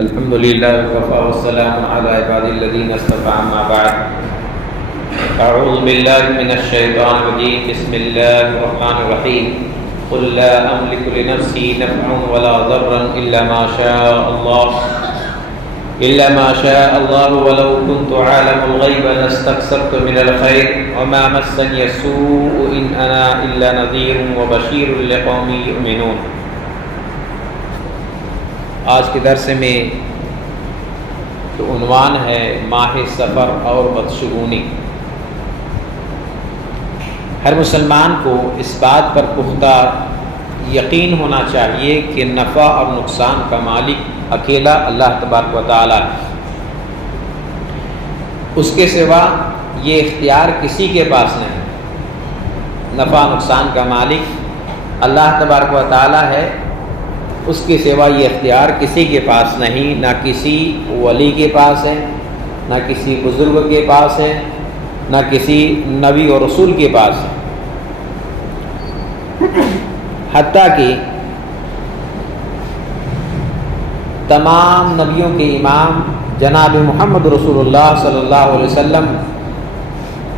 الحمد لله وكفى والسلام على عباد الذين اصطفى أما بعد أعوذ بالله من الشيطان الرجيم بسم الله الرحمن الرحيم قل لا أملك لنفسي نفعا ولا ضرا إلا ما شاء الله ولو كنت عالم الغيب لاستكثرت من الخير وما مسني السوء إن أنا إلا نذير وبشير لقوم يؤمنون۔ آج کے درس میں جو عنوان ہے ماہ سفر اور بدشگونی۔ ہر مسلمان کو اس بات پر پختہ یقین ہونا چاہیے کہ نفع اور نقصان کا مالک اکیلا اللہ تبارک و تعالی ہے، اس کے سوا یہ اختیار کسی کے پاس نہیں۔ نفع نقصان کا مالک اللہ تبارک و تعالی ہے، اس کے سوا یہ اختیار کسی کے پاس نہیں، نہ کسی ولی کے پاس ہے، نہ کسی بزرگ کے پاس ہے، نہ کسی نبی اور رسول کے پاس ہے۔ حتیٰ کہ تمام نبیوں کے امام جناب محمد رسول اللہ صلی اللہ علیہ وسلم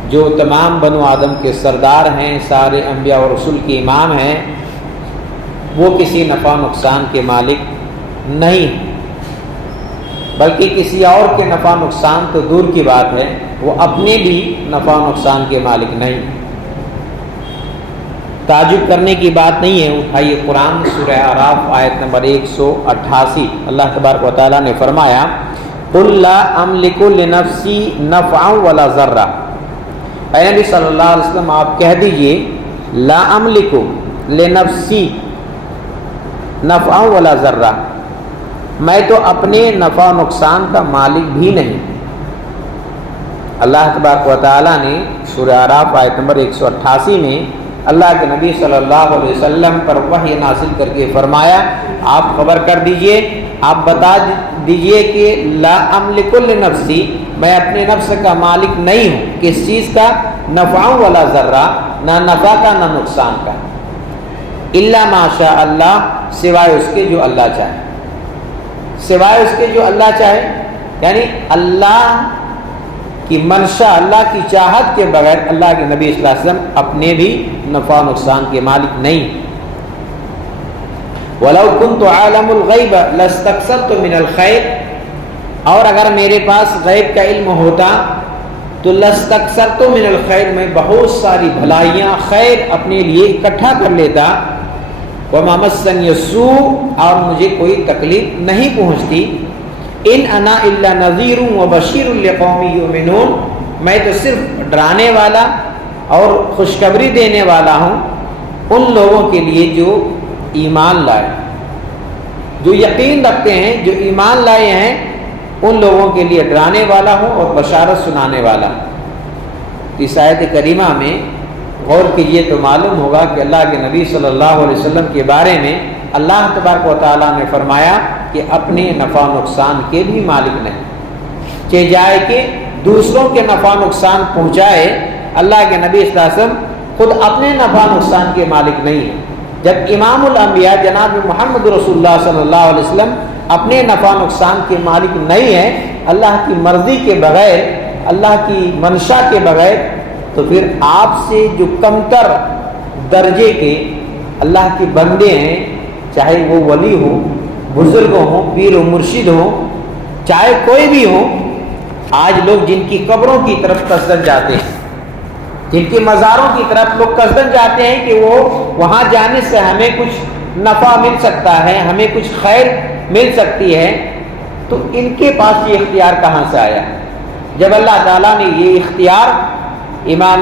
جو تمام بنو آدم کے سردار ہیں، سارے انبیاء اور رسول کے امام ہیں، وہ کسی نفع نقصان کے مالک نہیں، بلکہ کسی اور کے نفع نقصان تو دور کی بات ہے، وہ اپنے بھی نفع نقصان کے مالک نہیں۔ تعجب کرنے کی بات نہیں ہے۔ اٹھائیے قرآن سورہ اعراف آیت نمبر 188، اللہ تبارک و تعالیٰ نے فرمایا قُلْ لَا أَمْلِكُ لِنَفْسِي نَفْعًا وَلَا ضَرًّا۔ اے نبی صلی اللہ علیہ وسلم آپ کہہ دیجئے لا املک لنفسی نفعا ولا ضرا، میں تو اپنے نفع و نقصان کا مالک بھی نہیں۔ اللہ تبارک و تعالیٰ نے سورہ اعراف آیت نمبر 188 میں اللہ کے نبی صلی اللہ علیہ وسلم پر وحی نازل کر کے فرمایا آپ خبر کر دیجئے، آپ بتا دیجئے کہ لا املک لنفسی، میں اپنے نفس کا مالک نہیں ہوں۔ کس چیز کا؟ نفع ولا ضرا، نہ نفع کا نہ نقصان کا۔ الا ما شاء اللہ، سوائے اس کے جو اللہ چاہے، سوائے اس کے جو اللہ چاہے، یعنی اللہ کی منشا، اللہ کی چاہت کے بغیر اللہ کے نبی صلی اللہ علیہ وسلم اپنے بھی نفع و نقصان کے مالک نہیں۔ وَلَوْ كُنْتُ عَالَمُ الْغَيْبَ لَاسْتَكْثَرْتُ مِنَ الْخَيْرِ، اور اگر میرے پاس غیب کا علم ہوتا تو لَاسْتَكْثَرْتُ مِنَ الْخَيْرِ، میں بہت ساری بھلائیاں خیر اپنے لیے اکٹھا کر لیتا۔ وَمَا مَسَّنِيَ السُّوءُ، اور مجھے کوئی تکلیف نہیں پہنچتی۔ ان انا الا نذیر وبشیر لقوم یؤمنون، میں تو صرف ڈرانے والا اور خوشخبری دینے والا ہوں ان لوگوں کے لیے جو ایمان لائے، جو یقین رکھتے ہیں، جو ایمان لائے ہیں، ان لوگوں کے لیے ڈرانے والا ہوں اور بشارت سنانے والا۔ اس آیت کریمہ میں غور کیجیے تو معلوم ہوگا کہ اللہ کے نبی صلی اللہ علیہ وسلم کے بارے میں اللہ تبارک و تعالیٰ نے فرمایا کہ اپنے نفع نقصان کے بھی مالک نہیں، کہ جائے کہ دوسروں کے نفع نقصان پہنچائے، اللہ کے نبی صلی اللہ علیہ وسلم خود اپنے نفع نقصان کے مالک نہیں ہیں۔ جب امام الانبیاء جناب محمد رسول اللہ صلی اللہ علیہ وسلم اپنے نفع نقصان کے مالک نہیں ہیں، اللہ کی مرضی کے بغیر، اللہ کی منشا کے بغیر، تو پھر آپ سے جو کمتر درجے کے اللہ کے بندے ہیں، چاہے وہ ولی ہو، بزرگ ہوں، پیر و مرشد ہوں، چاہے کوئی بھی ہو، آج لوگ جن کی قبروں کی طرف قصدن جاتے ہیں، جن کی مزاروں کی طرف لوگ قصدن جاتے ہیں کہ وہ وہاں جانے سے ہمیں کچھ نفع مل سکتا ہے، ہمیں کچھ خیر مل سکتی ہے، تو ان کے پاس یہ اختیار کہاں سے آیا؟ جب اللہ تعالیٰ نے یہ اختیار امام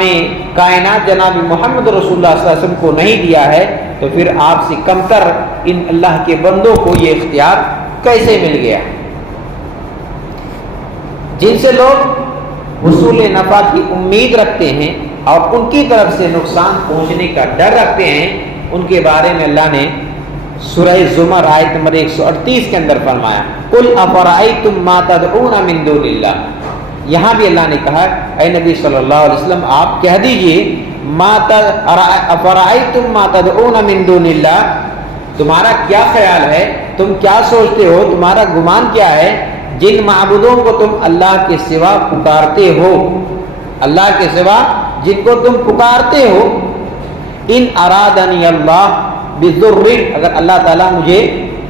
کائنات جناب محمد رسول اللہ صلی اللہ علیہ وسلم کو نہیں دیا ہے، تو پھر آپ سے کمتر ان اللہ کے بندوں کو یہ اختیار کیسے مل گیا؟ جن سے لوگ حصول نفع کی امید رکھتے ہیں اور ان کی طرف سے نقصان پہنچنے کا ڈر رکھتے ہیں، ان کے بارے میں اللہ نے سورہ زمر آیت نمبر 138 کے اندر فرمایا قُلْ أَفَرَأَيْتُمْ مَا تَدْعُونَ مِن دُونِ اللَّهِ۔ یہاں بھی اللہ نے کہا اے نبی صلی اللہ علیہ وسلم آپ کہہ دیجئے أَفَرَأَيْتُمْ مَا تَدْعُونَ مِن دُونِ اللَّهِ، تمہارا کیا خیال ہے، تم کیا سوچتے ہو، تمہارا گمان کیا ہے جن معبودوں کو تم اللہ کے سوا پکارتے ہو، اللہ کے سوا جن کو تم پکارتے ہو، ان ارادنی اللہ بضر، اگر اللہ تعالیٰ مجھے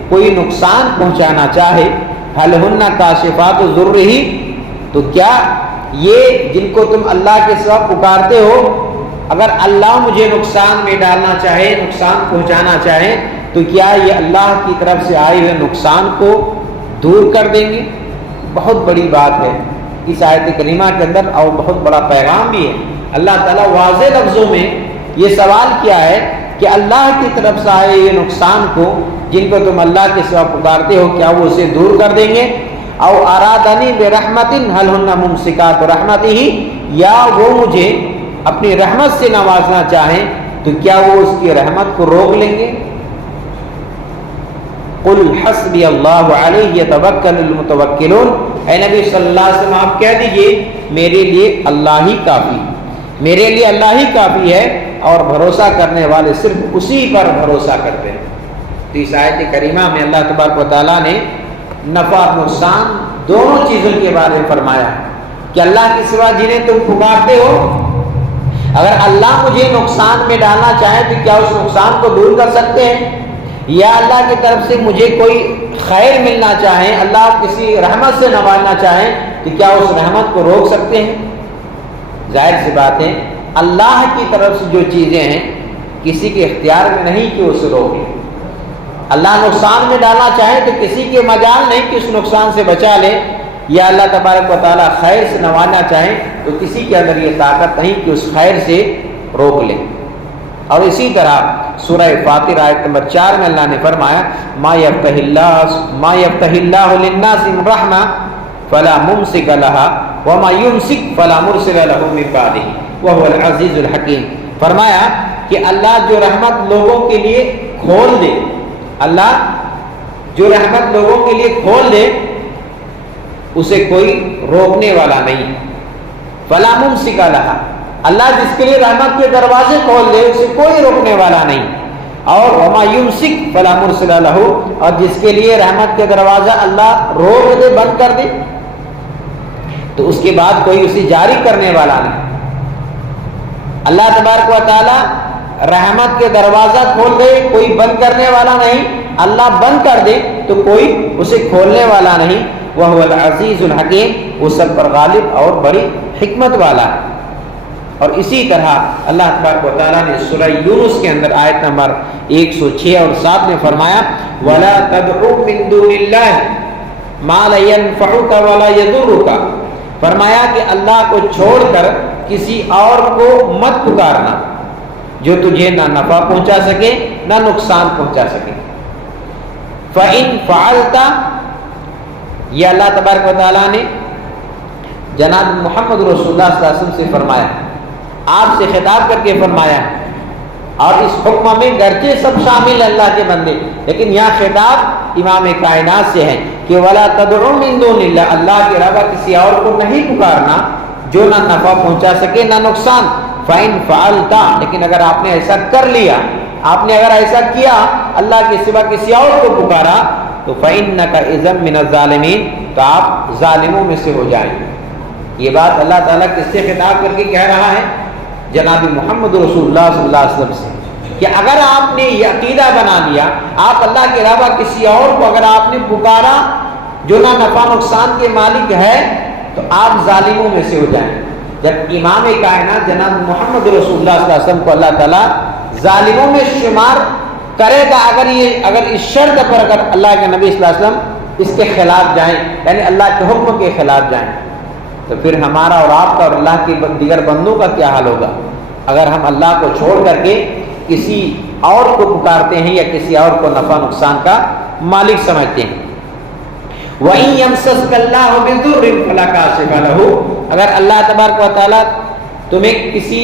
کوئی نقصان پہنچانا چاہے، هل ہن کاشفات ضرہ، تو کیا یہ جن کو تم اللہ کے سوا پکارتے ہو، اگر اللہ مجھے نقصان میں ڈالنا چاہے، نقصان پہنچانا چاہے، تو کیا یہ اللہ کی طرف سے آئے ہوئے نقصان کو دور کر دیں گے؟ بہت بڑی بات ہے اس آیت کریمہ کے اندر، اور بہت بڑا پیغام بھی ہے۔ اللہ تعالیٰ واضح لفظوں میں یہ سوال کیا ہے کہ اللہ کی طرف سے آئے یہ نقصان کو جن کو تم اللہ کے سوا پکارتے ہو، کیا وہ اسے دور کر دیں گے؟ او ارادنی برحمت هل ہن ممسکات رحمتہ، یا وہ مجھے اپنی رحمت سے نوازنا چاہیں تو کیا وہ اس کی رحمت کو روک لیں گے؟ قل حسبی اللہ علیہ یتوکل المتوکلون، اے نبی صلی اللہ علیہ وسلم آپ کہہ دیجئے میرے لیے اللہ ہی کافی، میرے لیے اللہ ہی کافی ہے، اور بھروسہ کرنے والے صرف اسی پر بھروسہ کرتے ہیں۔ تو اس آیت کریمہ میں اللہ تبارک و تعالیٰ نے نفع نقصان دونوں چیزوں کے بارے میں فرمایا کہ اللہ کے سوا جنہیں تم پکارتے ہو، اگر اللہ مجھے نقصان میں ڈالنا چاہے تو کیا اس نقصان کو دور کر سکتے ہیں، یا اللہ کی طرف سے مجھے کوئی خیر ملنا چاہے، اللہ کسی رحمت سے نوازنا چاہیں تو کیا اس رحمت کو روک سکتے ہیں؟ ظاہر سی بات ہے اللہ کی طرف سے جو چیزیں ہیں کسی کے اختیار میں نہیں کہ اسے روکے۔ اللہ نقصان میں ڈالنا چاہے تو کسی کے مجال نہیں کہ اس نقصان سے بچا لے، یا اللہ تبارک و تعالیٰ خیر سے نوازنا چاہیں تو کسی کے اندر یہ طاقت نہیں کہ اس خیر سے روک لے۔ اور اسی طرح سورہ فاطر آیت نمبر 4 میں اللہ نے فرمایا ما یفتح اللہ للناس من رحمہ فلا ممسک لها وما یمسک فلا مرسل له من بعدہ وهو العزیز الحکیم، فرمایا کہ اللہ جو رحمت لوگوں کے لیے کھول دے، اللہ جو رحمت لوگوں کے لیے کھول دے اسے کوئی روکنے والا نہیں، فلا ممسک لها، اللہ جس کے لیے رحمت کے دروازے کھول دے اسے کوئی روکنے والا نہیں، اور وما یمسک فلا مرسل له، اور جس کے لیے رحمت کے دروازہ اللہ روک دے، بند کر دے تو اس کے بعد کوئی اسے جاری کرنے والا نہیں۔ اللہ تبارک و تعالی رحمت کے دروازہ کھول دے کوئی بند کرنے والا نہیں، اللہ بند کر دے تو کوئی اسے کھولنے والا نہیں۔ وَهُوَ الْعَزِيزُ الْحَكِيمُ، وہ سب پر غالب اور بڑی حکمت والا ہے۔ اور اسی طرح اللہ تبارک و تعالیٰ نے سورہ یونس کے اندر آیت نمبر 106 اور 7 میں فرمایا وَلَا تَدْعُ مِن دُونِ اللَّهِ مَا لَا يَنفَعُكَ وَلَا يَضُرُّكَ، فرمایا کہ اللہ کو چھوڑ کر کسی اور کو مت پکارنا جو تجھے نہ نفع پہنچا سکے نہ نقصان پہنچا سکے۔ فَإِن فَعَلْتَ، یہ اللہ تبارک و تعالیٰ نے جناب محمد رسول اللہ صلی اللہ علیہ وسلم سے فرمایا، آپ سے خطاب کر کے فرمایا، اور اس حکم میں گرچہ سب شامل اللہ کے بندے، لیکن یہاں خطاب امام کائنات سے ہے کہ وَلَا تَدْعُ مِن دُونِ اللَّهِ، اللہ کے علاوہ کسی اور کو نہیں پکارنا جو نہ نفع پہنچا سکے نہ نقصان۔ فَإِن فَعَلْتَ، لیکن اگر آپ نے ایسا کر لیا، آپ نے اگر ایسا کیا اللہ کے سوا کسی اور کو پکارا تو فَإِنَّكَ إِذًا مِنَ الظَّالِمِينَ، تو آپ ظالموں میں سے ہو جائیں گے۔ یہ بات اللہ تعالیٰ کس سے خطاب کر کے کہہ رہا ہے؟ جناب محمد رسول اللہ صلی اللہ علیہ وسلم سے، کہ اگر آپ نے یہ عقیدہ بنا لیا آپ اللہ کے علاوہ کسی اور کو اگر آپ نے پکارا جو نہ نفع نقصان کے مالک ہے تو آپ ظالموں میں سے ہو جائیں۔ جب امام کائنات جناب محمد رسول اللہ صلی اللہ علیہ وسلم کو اللہ تعالیٰ ظالموں میں شمار کرے گا اگر اس شرط پر اگر اللہ کے نبی صلی اللہ علیہ وسلم اس کے خلاف جائیں، یعنی اللہ کے حکم کے خلاف جائیں، تو پھر ہمارا اور آپ کا اور اللہ کے دیگر بندوں کا کیا حال ہوگا اگر ہم اللہ کو چھوڑ کر کے کسی اور کو پکارتے ہیں یا کسی اور کو نفع نقصان کا مالک سمجھتے ہیں۔ وَإِن يَمْسَسْكَ اللَّهُ بِضُرٍّ فَلَا كَاشِفَ لَهُ، اگر اللہ تبارک و تعالیٰ تمہیں کسی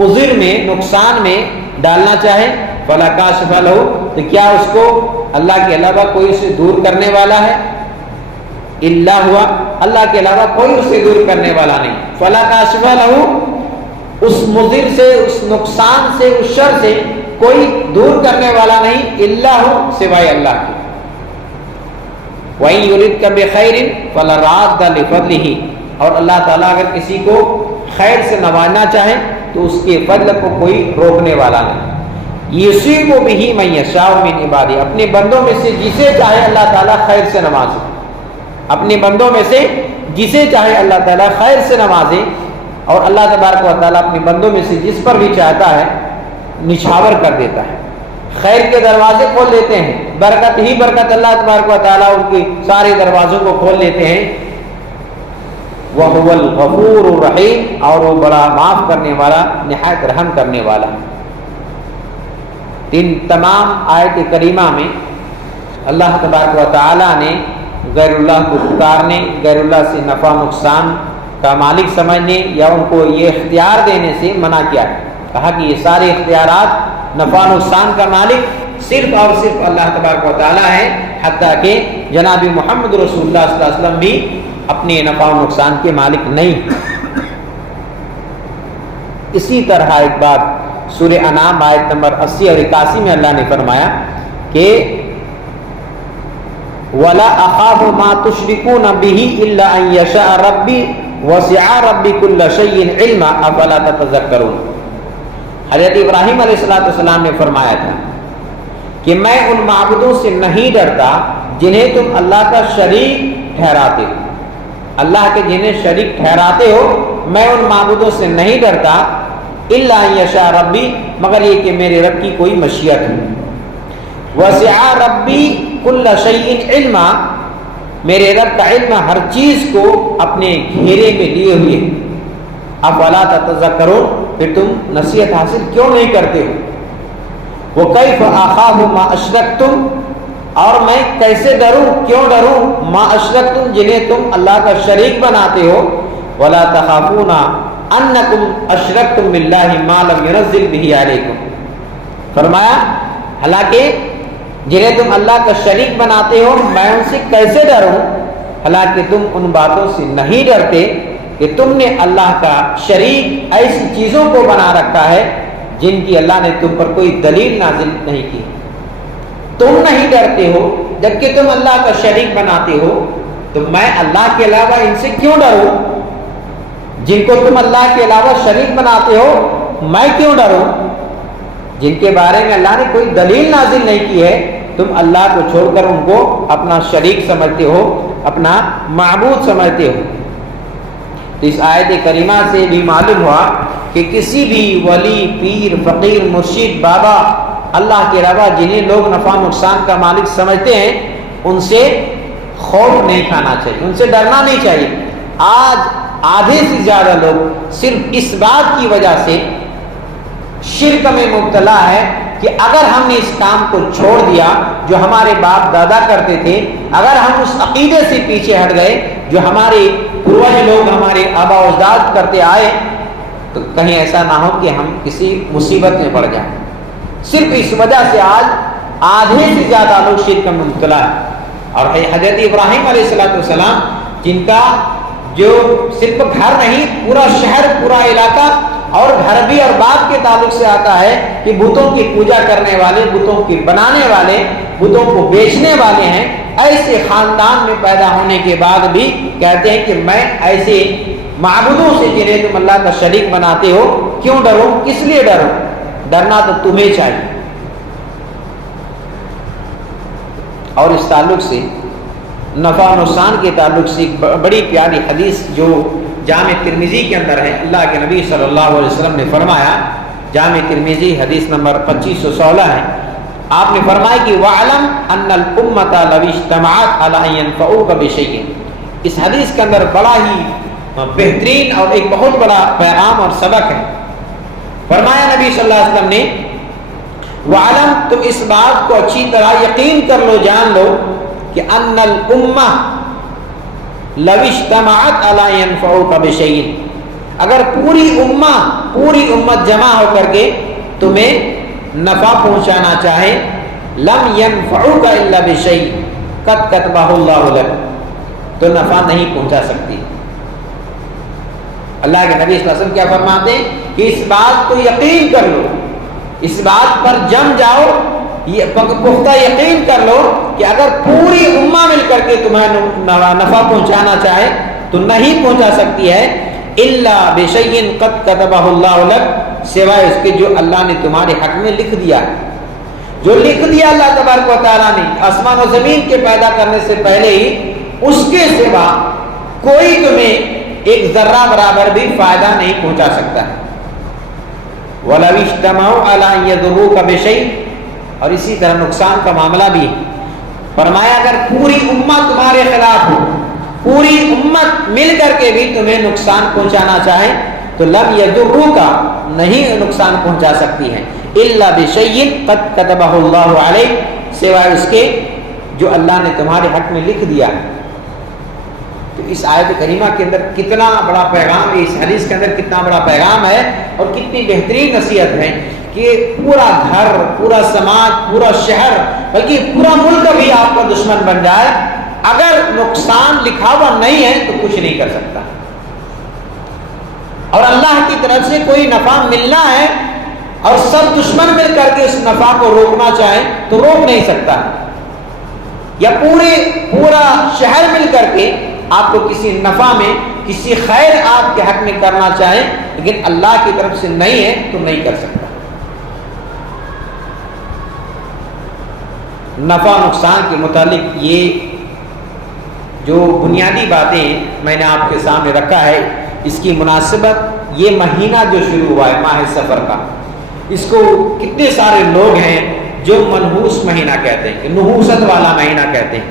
مضر میں نقصان میں ڈالنا چاہے فَلَا كَاشِفَ لَهُ، تو کیا اس کو اللہ کے علاوہ کوئی اسے دور کرنے والا ہے؟ الا ہوا، اللہ کے علاوہ کوئی اسے دور کرنے والا نہیں۔ فَلَا كَاشِفَ لَهُ، اس مضر سے، اس نقصان سے، اس شر سے کوئی دور کرنے والا نہیں الا ہو سوائے اللہ کے. وَإِن يُرِدْكَ بِخَيْرٍ فَلَا رَادَّ لِفَضْلِهِ، اور اللہ تعالیٰ اگر کسی کو خیر سے نوازنا چاہے تو اس کے فضل کو کوئی روکنے والا نہیں. یصیب بہ من یشاء من عبادہ، اپنے بندوں میں سے جسے چاہے اللہ تعالیٰ خیر سے نوازے، اپنے بندوں میں سے جسے چاہے اللہ تعالیٰ خیر سے نوازے. اور اللہ تبارک و تعالیٰ اپنے بندوں میں سے جس پر بھی چاہتا ہے نچھاور کر دیتا ہے، خیر کے دروازے کھول دیتے ہیں، برکت ہی برکت اللہ تبارک و تعالیٰ ان کے سارے دروازوں کو کھول دیتے ہیں. وَهُوَ الْغَفُورُ الرَّحِيمُ، اور وہ بڑا معاف کرنے والا، نہایت رحم کرنے والا. ان تمام آیت کریمہ میں اللہ تبارک و تعالیٰ نے غیر اللہ کو پکارنے، غیر اللہ سے نفع نقصان کا مالک سمجھنے یا ان کو یہ اختیار دینے سے منع کیا ہے. کہا کہ یہ سارے اختیارات نفع نقصان کا مالک صرف اور صرف اللہ تبارک و تعالیٰ ہے، حتیٰ کہ جناب محمد رسول اللہ صلی اللہ علیہ وسلم بھی اپنے نفع و نقصان کے مالک نہیں. اسی طرح ایک بات سورہ انعام آیت نمبر 80 اور 81 میں اللہ نے فرمایا کہ وَلَا أَخَافُ مَا تُشْرِكُونَ بِهِ إِلَّا أَن يَشَاءَ رَبِّي وَسِعَ رَبِّي كُلَّ شَيْءٍ عِلْمًا أَفَلَا تَتَذَكَّرُونَ. حضرت ابراہیم علیہ السلام نے فرمایا تھا کہ میں ان معبودوں سے نہیں ڈرتا جنہیں تم اللہ کا شریک ٹھہراتے ہو. اللہ کے جنہیں شریک ٹھہراتے ہو میں ان معبودوں سے نہیں ڈرتا الا ان یشاء ربی، مگر یہ کہ میرے رب کی کوئی مشیت ہے. وسع ربی کل شیء علما، میرے رب کا علم ہر چیز کو اپنے گھیرے میں لیے ہوئے. افلا تتذکرون، پھر تم نصیحت حاصل کیوں نہیں کرتے ہو. وکیف اخاف ما اشرکتم، اور میں کیسے ڈروں، کیوں ڈروں، ما اشرکتم جنہیں تم اللہ کا شریک بناتے ہو. ولا تخافون انکم اشرکتم باللہ ما لم ينزل به علیکم، فرمایا حالانکہ جنہیں تم اللہ کا شریک بناتے ہو میں ان سے کیسے ڈروں، حالانکہ تم ان باتوں سے نہیں ڈرتے کہ تم نے اللہ کا شریک ایسی چیزوں کو بنا رکھا ہے جن کی اللہ نے تم پر کوئی دلیل نازل نہیں کی. تم نہیں ڈرتے ہو جبکہ تم اللہ کا شریک بناتے ہو، تو میں اللہ کے علاوہ ان سے کیوں ڈروں؟ جن کو تم اللہ کے علاوہ شریک بناتے ہو میں کیوں ڈروں؟ جن کے بارے میں اللہ نے کوئی دلیل نازل نہیں کی ہے تم اللہ کو چھوڑ کر ان کو اپنا شریک سمجھتے ہو، اپنا معبود سمجھتے ہو. تو اس آیت کریمہ سے بھی معلوم ہوا کہ کسی بھی ولی، پیر، فقیر، مرشد، بابا اللہ کے علاوہ جنہیں لوگ نفع نقصان کا مالک سمجھتے ہیں ان سے خوف نہیں کھانا چاہیے، ان سے ڈرنا نہیں چاہیے. آج آدھے سے زیادہ لوگ صرف اس بات کی وجہ سے شرک میں مبتلا ہے کہ اگر ہم نے اس کام کو چھوڑ دیا جو ہمارے باپ دادا کرتے تھے، اگر ہم اس عقیدے سے پیچھے ہٹ گئے جو ہمارے پروج لوگ، ہمارے آبا و اجداد کرتے آئے، تو کہیں ایسا نہ ہو کہ ہم کسی مصیبت میں پڑ جائیں. صرف اس وجہ سے آج آدھے سے زیادہ لوگ شرک میں مبتلا ہے. اور حضرت ابراہیم علیہ السلام جن کا جو صرف گھر نہیں پورا شہر، پورا علاقہ اور گھر بھی اور باپ کے تعلق سے آتا ہے کہ بتوں کی پوجا کرنے والے، بتوں کی بنانے والے، بتوں کو بیچنے والے ہیں، ایسے خاندان میں پیدا ہونے کے بعد بھی کہتے ہیں کہ میں ایسے معبودوں سے جنہیں تم اللہ کا شریک بناتے ہو کیوں ڈروں، کس لیے ڈروں؟ ڈرنا تو تمہیں چاہیے. اور اس تعلق سے نفع و نقصان کے تعلق سے ایک بڑی پیاری حدیث جو جامع ترمذی کے اندر ہے، اللہ کے نبی صلی اللہ علیہ وسلم نے فرمایا، جامع ترمذی حدیث نمبر 2516 ہے. آپ نے فرمایا کہ وَعْلَمْ أَنَّ الْأُمَّةَ لَوِ اجْتَمَعَتْ عَلَىٰ أَن يَنفَعُوكَ بِشَيْءٍ. اس حدیث کے اندر بڑا ہی بہترین اور ایک بہت بڑا پیغام اور سبق ہے. فرمایا نبی صلی اللہ علیہ وسلم نے وَعْلَمْ، تم اس بات کو اچھی طرح یقین کر لو، جان لو کہ ان الامہ لو اجتمعت علی ینفعوک بشیء، اگر پوری امت جمع ہو کر کے تمہیں نفع پہنچانا چاہے، لم ینفعوک الا بشیء قد کتبہ اللہ لک، تو نفع نہیں پہنچا سکتی. اللہ کے نبی صلی اللہ علیہ وسلم کیا فرماتے ہیں کہ اس بات کو یقین کر لو، اس بات پر جم جاؤ، یہ پختہ یقین کر لو کہ اگر پوری امہ مل کر کے تمہیں نفع پہنچانا چاہے تو نہیں پہنچا سکتی ہے، الا بشیء قد کتبہ اللہ لک، سوائے اس کے جو اللہ نے تمہارے حق میں لکھ دیا ہے۔ جو لکھ دیا اللہ تبارک و تعالیٰ نے آسمان و زمین کے پیدا کرنے سے پہلے ہی، اس کے سوا کوئی تمہیں ایک ذرہ برابر بھی فائدہ نہیں پہنچا سکتا ہے۔ وَلَوِ اجْتَمَعُوا عَلَىٰ أَن يَضُرُّوكَ بِشَيْءٍ، اور اسی طرح نقصان کا معاملہ بھی ہے۔ فرمایا اگر پوری امت تمہارے خلاف ہو، پوری امت مل کر کے بھی تمہیں نقصان پہنچانا چاہے تو لم یضروک، نہیں نقصان پہنچا سکتی ہے، الا بشیء قد کتبہ اللہ علیک، سوائے اس کے جو اللہ نے تمہارے حق میں لکھ دیا ہے۔ تو اس آیت کریمہ کے اندر کتنا بڑا پیغام ہے، اس حدیث کے اندر کتنا بڑا پیغام ہے اور کتنی بہترین نصیحت ہے کہ پورا گھر، پورا سماج، پورا شہر، بلکہ پورا ملک بھی آپ کا دشمن بن جائے، اگر نقصان لکھا ہوا نہیں ہے تو کچھ نہیں کر سکتا، اور اللہ کی طرف سے کوئی نفع ملنا ہے اور سب دشمن مل کر کے اس نفع کو روکنا چاہیں تو روک نہیں سکتا، یا پورا شہر مل کر کے آپ کو کسی نفع میں، کسی خیر آپ کے حق میں کرنا چاہیں لیکن اللہ کی طرف سے نہیں ہے تو نہیں کر سکتا۔ نفع نقصان کے متعلق یہ جو بنیادی باتیں میں نے آپ کے سامنے رکھا ہے، اس کی مناسبت یہ مہینہ جو شروع ہوا ہے ماہ سفر کا، اس کو کتنے سارے لوگ ہیں جو منحوس مہینہ کہتے ہیں، نحوست والا مہینہ کہتے ہیں،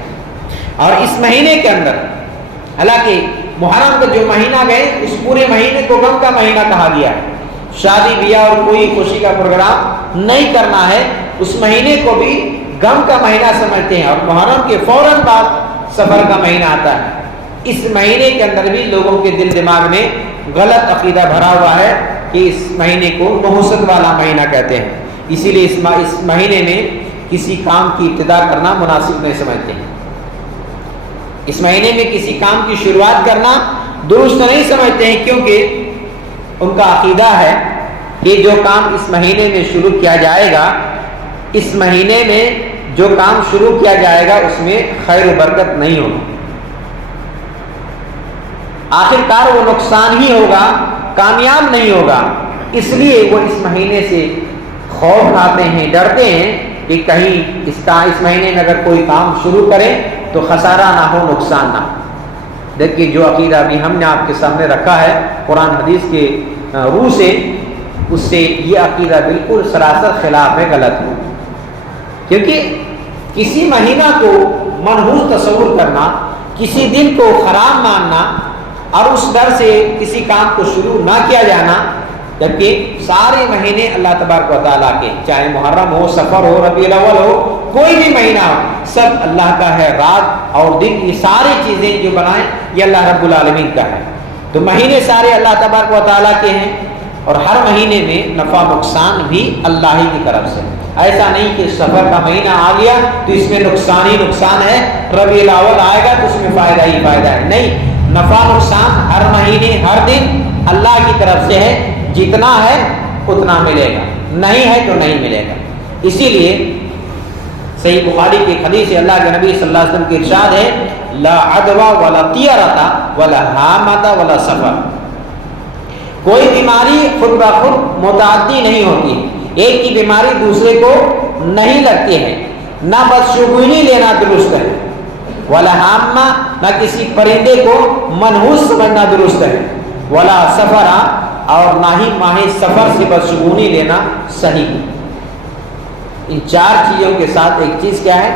اور اس مہینے کے اندر حالانکہ محرم کا جو مہینہ گئے اس پورے مہینے کو غم کا مہینہ کہا گیا ہے، شادی بیاہ اور کوئی خوشی کا پروگرام نہیں کرنا ہے، اس مہینے کو بھی غم کا مہینہ سمجھتے ہیں، اور محرم کے فوراً بعد سفر کا مہینہ آتا ہے۔ اس مہینے کے اندر بھی لوگوں کے دل دماغ میں غلط عقیدہ بھرا ہوا ہے کہ اس مہینے کو نحوست والا مہینہ کہتے ہیں، اسی لیے اس مہینے میں کسی کام کی ابتدا کرنا مناسب نہیں سمجھتے ہیں، اس مہینے میں کسی کام کی شروعات کرنا درست نہیں سمجھتے ہیں، کیونکہ ان کا عقیدہ ہے کہ جو کام اس مہینے میں شروع کیا جائے گا، اس مہینے میں جو کام شروع کیا جائے گا اس میں خیر و برکت نہیں ہوگی، آخر کار وہ نقصان ہی ہوگا، کامیاب نہیں ہوگا، اس لیے وہ اس مہینے سے خوف کھاتے ہیں، ڈرتے ہیں کہ کہیں اس مہینے میں اگر کوئی کام شروع کرے تو خسارہ نہ ہو، نقصان نہ ہو۔ دیکھیے جو عقیدہ ابھی ہم نے آپ کے سامنے رکھا ہے قرآن حدیث کے روح سے، اس سے یہ عقیدہ بالکل سراسر خلاف ہے، غلط ہے، کیونکہ کسی مہینہ کو منحوس تصور کرنا، کسی دن کو خراب ماننا اور اس ڈر سے کسی کام کو شروع نہ کیا جانا، جبکہ سارے مہینے اللہ تبارک و تعالیٰ کے، چاہے محرم ہو، سفر ہو، ربیع الاول ہو، کوئی بھی مہینہ ہو، سب اللہ کا ہے، رات اور دن یہ ساری چیزیں جو بنائیں یہ اللہ رب العالمین کا ہے، تو مہینے سارے اللہ تبارک و تعالیٰ کے ہیں، اور ہر مہینے میں نفع نقصان بھی اللہ ہی کی طرف سے، ایسا نہیں کہ سفر کا مہینہ آ گیا تو اس میں نقصان ہی نقصان ہے، ربیع الاول آئے گا تو اس میں فائدہ ہی فائدہ ہے، نہیں، نفع نقصان ہر مہینے ہر دن اللہ کی طرف سے ہے، جتنا ہے اتنا ملے گا، نہیں ہے تو نہیں ملے گا۔ اسی لیے صحیح بخاری کی حدیث ہے، اللہ کے نبی صلی اللہ علیہ وسلم کی ارشاد ہے، لا عدوى ولا طیرۃ ولا حامۃ ولا سفر، کوئی بیماری خود بخود متعدی نہیں ہوتی، ایک کی بیماری دوسرے کو نہیں لگتی ہے، نہ بدشگونی لینا درست ہے، ولا حامہ، نہ کسی پرندے کو منحوس سمجھنا درست ہے، ولا سفر، اور نہ ہی ماہ سفر سے بدشگونی لینا صحیح ہے۔ ان چار چیزوں کے ساتھ ایک چیز کیا ہے،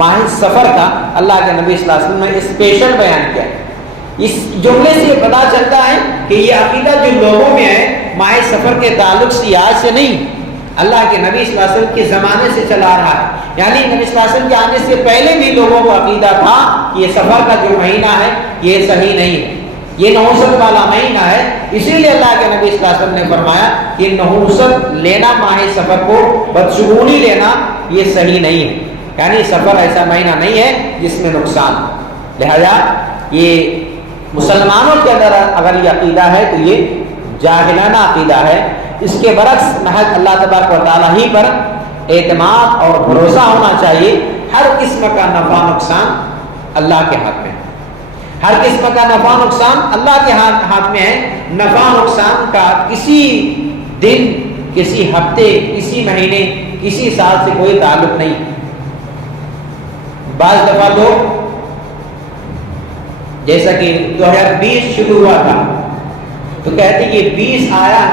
ماہ سفر کا اللہ کے نبی صلی اللہ علیہ وسلم نے اسپیشل بیان کیا ہے۔ اس جملے سے یہ پتہ چلتا ہے کہ یہ عقیدہ جو لوگوں میں ہے ماہ سفر کے تعلق سے آج سے نہیں، اللہ کے نبی صلی اللہ علیہ وسلم کے زمانے سے چلا رہا ہے، یعنی نبی صلی اللہ علیہ وسلم کے آنے سے پہلے بھی لوگوں کو عقیدہ تھا کہ یہ سفر کا جو مہینہ ہے یہ صحیح نہیں ہے، یہ نحوست والا مہینہ ہے، اسی لیے اللہ کے نبی صلی اللہ علیہ وسلم نے فرمایا کہ نحوست لینا، ماہ سفر کو بدشگونی لینا یہ صحیح نہیں ہے، یعنی سفر ایسا مہینہ نہیں ہے جس میں نقصان ہو، لہذا یہ مسلمانوں کے اندر اگر یہ عقیدہ ہے تو یہ جاہلانہ عقیدہ ہے، اس کے برعکس محض اللہ تبارک و تعالیٰ ہی پر اعتماد اور بھروسہ ہونا چاہیے. ہر قسم کا نفع نقصان اللہ کے ہاتھ میں ہے. ہر قسم کا نفع نقصان اللہ کے ہاتھ میں ہے. نفع نقصان کا کسی دن، کسی ہفتے، کسی مہینے، کسی سال سے کوئی تعلق نہیں. بعض دفعہ لوگ جیسا کہ 2020 شروع ہوا تھا تو کہتے یہ 20 آیا،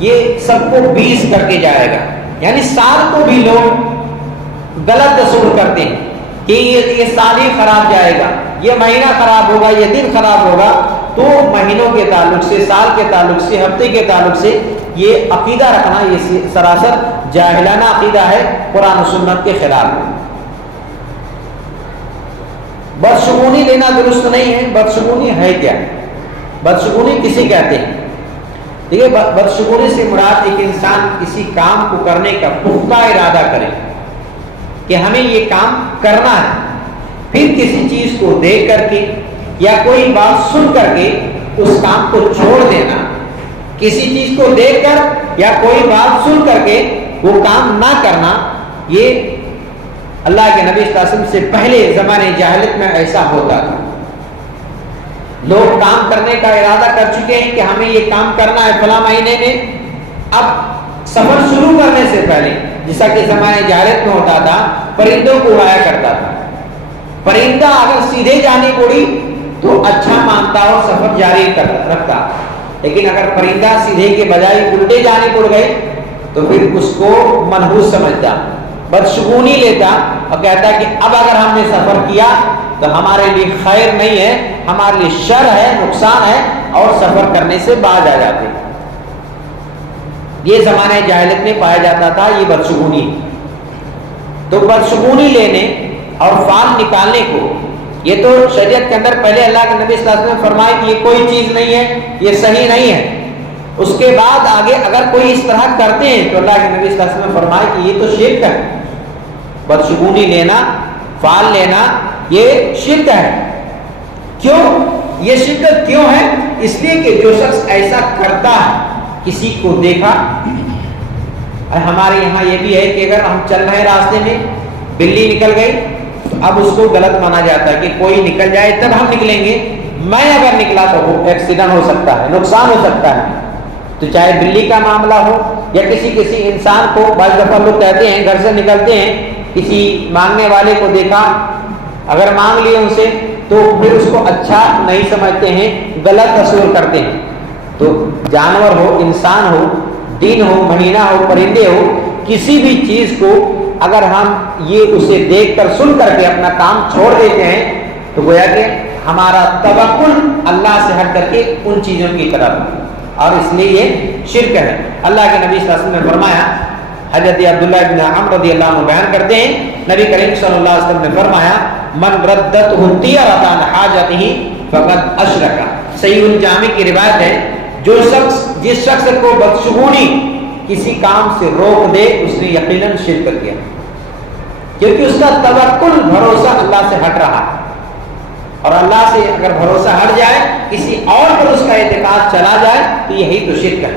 یہ سب کو 20 کر کے جائے گا. یعنی سال کو بھی لوگ غلط تصور کرتے ہیں کہ یہ سال ہی خراب جائے گا، یہ مہینہ خراب ہوگا، یہ دن خراب ہوگا. تو مہینوں کے تعلق سے، سال کے تعلق سے، ہفتے کے تعلق سے یہ عقیدہ رکھنا یہ سراسر جاہلانہ عقیدہ ہے، قرآن و سنت کے خلاف ہے. بدشگونی لینا درست نہیں ہے. بدشگونی ہے کیا؟ بدشگونی کسی کہتے ہیں؟ دیکھیے، بدشگونی سے مراد ایک انسان کسی کام کو کرنے کا پختہ ارادہ کرے کہ ہمیں یہ کام کرنا ہے، پھر کسی چیز کو دیکھ کر کے یا کوئی بات سن کر کے اس کام کو چھوڑ دینا. کسی چیز کو دیکھ کر یا کوئی بات سن کر کے وہ کام نہ کرنا، یہ اللہ کے نبی صلی اللہ علیہ وسلم سے پہلے زمانے جاہلیت میں ایسا ہوتا تھا. لوگ کام کرنے کا ارادہ کر چکے ہیں کہ ہمیں یہ کام کرنا ہے فلاں مہینے میں. اب سفر شروع کرنے سے پہلے، جیسا کہ زمانے جاہلیت میں ہوتا تھا، پرندوں کو اڑایا کرتا تھا. پرندہ اگر سیدھے جانے پڑی تو اچھا مانتا اور سفر جاری رکھتا، لیکن اگر پرندہ سیدھے کے بجائے الٹے جانے پڑ گئے تو پھر اس کو منحوس سمجھتا، بدشگونی لیتا اور کہتا کہ اب اگر ہم نے سفر کیا تو ہمارے لیے خیر نہیں ہے، ہمارے لیے شر ہے، نقصان ہے، اور سفر کرنے سے باز آ جاتے. یہ زمانے جاہلیت میں پایا جاتا تھا یہ بدشگونی. تو بدشگونی لینے اور فال نکالنے کو، یہ تو شریعت کے اندر پہلے اللہ کے نبی صلی اللہ علیہ وسلم نے فرمایا کہ یہ کوئی چیز نہیں ہے، یہ صحیح نہیں ہے. اس کے بعد آگے اگر کوئی اس طرح کرتے ہیں تو اللہ کے نبی صلی اللہ علیہ وسلم نے فرمایا کہ یہ تو شرک ہے. بدشگونی لینا، فال لینا، یہ شرک ہے. کیوں یہ شرک کیوں ہے؟ اس لیے کہ جو شخص ایسا کرتا ہے، کسی کو دیکھا، ہمارے یہاں یہ بھی ہے کہ اگر ہم چل رہے راستے میں بلی نکل گئی تو اب اس کو غلط مانا جاتا ہے کہ کوئی نکل جائے تب ہم نکلیں گے. میں اگر نکلا تو وہ ایکسیڈنٹ ہو سکتا ہے، نقصان ہو سکتا ہے. تو چاہے بلی کا معاملہ ہو یا کسی انسان کو، بعض دفعہ لوگ کہتے ہیں گھر سے نکلتے ہیں، کسی مانگنے والے کو دیکھا، اگر مانگ لیے ان سے تو پھر اس کو اچھا نہیں سمجھتے ہیں، غلط تصور کرتے ہیں. تو جانور ہو، انسان ہو، دن ہو، مہینہ ہو، پرندے ہو، کسی بھی چیز کو اگر ہم یہ اسے دیکھ کر سن کر کے اپنا کام چھوڑ دیتے ہیں تو گویا کہ ہمارا توکل اللہ سے ہٹ کر کے ان چیزوں کی طرف، اور اس لیے یہ شرک ہے. اللہ کے نبی صلی اللہ علیہ وسلم نے فرمایا، حضرت عبداللہ ابن عمرو رضی اللہ عنہ بیان کرتے ہیں، نبی کریم صلی اللہ علیہ وسلم نے فرمایا، من ردته طیرۃ عن حاجتہ فقد اشرک. صحیح الجامع کی روایت ہے، جس شخص کو بدشگونی کسی کام سے روک دے اس نے یقیناً شرک کیا، کیونکہ اس کا توکل، بھروسہ اللہ سے ہٹ رہا. اور اللہ سے اگر بھروسہ ہٹ جائے، کسی اور پر اس کا اعتقاد چلا جائے تو یہی تو شرک ہے.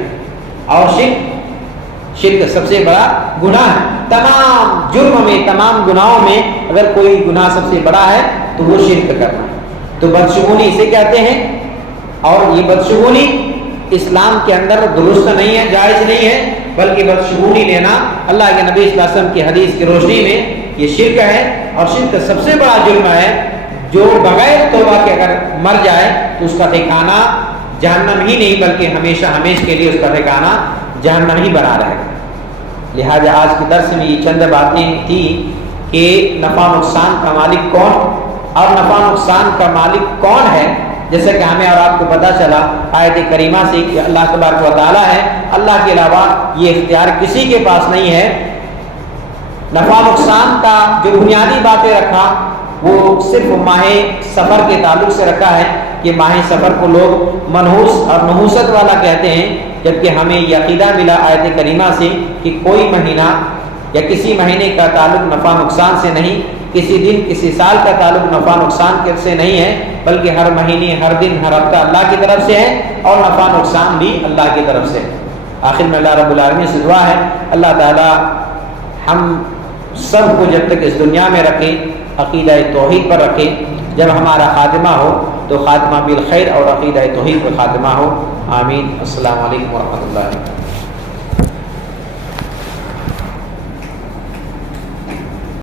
اور شرک سب سے بڑا گناہ ہے. تمام جرم میں، تمام گناہوں میں اگر کوئی گناہ سب سے بڑا ہے تو وہ شرک کرنا ہے. تو بدشگونی اسے کہتے ہیں. اور یہ بدشگونی اسلام کے اندر درست نہیں ہے، جائز نہیں ہے، بلکہ بدشگونی لینا اللہ کے نبی صلی اللہ علیہ وسلم کی حدیث کی روشنی میں یہ شرک ہے. اور شرک سب سے بڑا جرم ہے، جو بغیر توبہ کے اگر مر جائے تو اس کا ٹھکانہ جہنم ہی نہیں بلکہ ہمیشہ ہمیشہ کے لیے اس کا ٹھکانہ جہنم ہی بنا رہے گا. لہٰذا آج کے درس میں یہ چند باتیں تھیں کہ نفع نقصان کا مالک کون اور نفع نقصان کا مالک کون ہے. جیسا کہ ہمیں اور آپ کو پتہ چلا آیت کریمہ سے کہ اللہ تبارک و تعالیٰ ہے، اللہ کے علاوہ یہ اختیار کسی کے پاس نہیں ہے. نفع نقصان کا جو بنیادی باتیں رکھا وہ صرف ماہ سفر کے تعلق سے رکھا ہے کہ ماہ سفر کو لوگ منحوس اور نحوست والا کہتے ہیں، جبکہ ہمیں یہ عقیدہ ملا آیت کریمہ سے کہ کوئی مہینہ یا کسی مہینے کا تعلق نفع نقصان سے نہیں، کسی دن کسی سال کا تعلق نفع نقصان سے نہیں ہے، بلکہ ہر مہینے، ہر دن، ہر ہفتہ اللہ کی طرف سے ہے، اور نفع نقصان بھی اللہ کی طرف سے ہے. آخر میں اللہ رب العالمین سے دعا ہے اللہ تعالی ہم سب کو جب تک اس دنیا میں رکھیں عقیدہ توحید پر رکھیں، جب ہمارا خاتمہ ہو تو خاتمہ بالخیر اور عقیدہ توحید پر خاتمہ ہو، آمین۔ السلام علیکم ورحمۃ اللہ۔